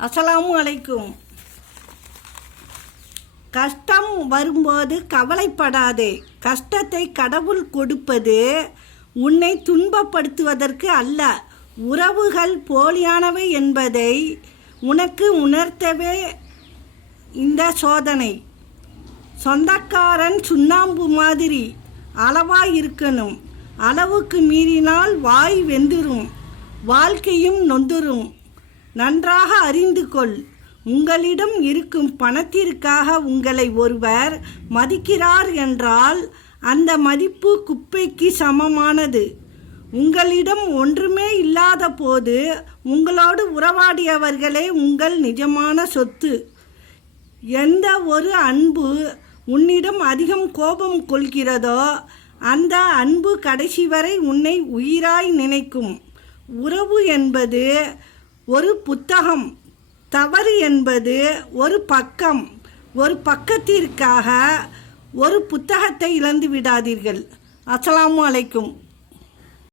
அஸ்ஸலாமு அலைக்கும். கஷ்டம் வரும்போது கவலைப்படாதே. கஷ்டத்தை கடவுள் கொடுப்பது உன்னை துன்பப்படுத்துவதற்கு அல்ல. உறவுகள் போலியானவை என்பதை உனக்கு உணர்த்தவே இந்த சோதனை. சொந்தக்காரன் சுண்ணாம்பு மாதிரி அளவாய் இருக்கணும். அளவுக்கு மீறினால் வாய் வெந்துரும், வாழ்க்கையும் நொந்துரும். நன்றாக அறிந்து கொள். உங்களிடம் இருக்கும் பணத்திற்காக உங்களை ஒருவர் மதிக்கிறார் என்றால் அந்த மதிப்பு குப்பைக்கு சமமானது. உங்களிடம் ஒன்றுமே இல்லாத போது உங்களோடு உறவாடியவர்களே உங்கள் நிஜமான சொத்து. எந்த ஒரு அன்பு உன்னிடம் அதிகம் கோபம் கொள்கிறதோ அந்த அன்பு கடைசி வரை உன்னை உயிராய் நினைக்கும். உறவு என்பது ஒரு புத்தகம், தவறு என்பது ஒரு பக்கம். ஒரு பக்கத்திற்காக ஒரு புத்தகத்தை இழந்து விடாதீர்கள். அஸ்ஸலாமு அலைக்கும்.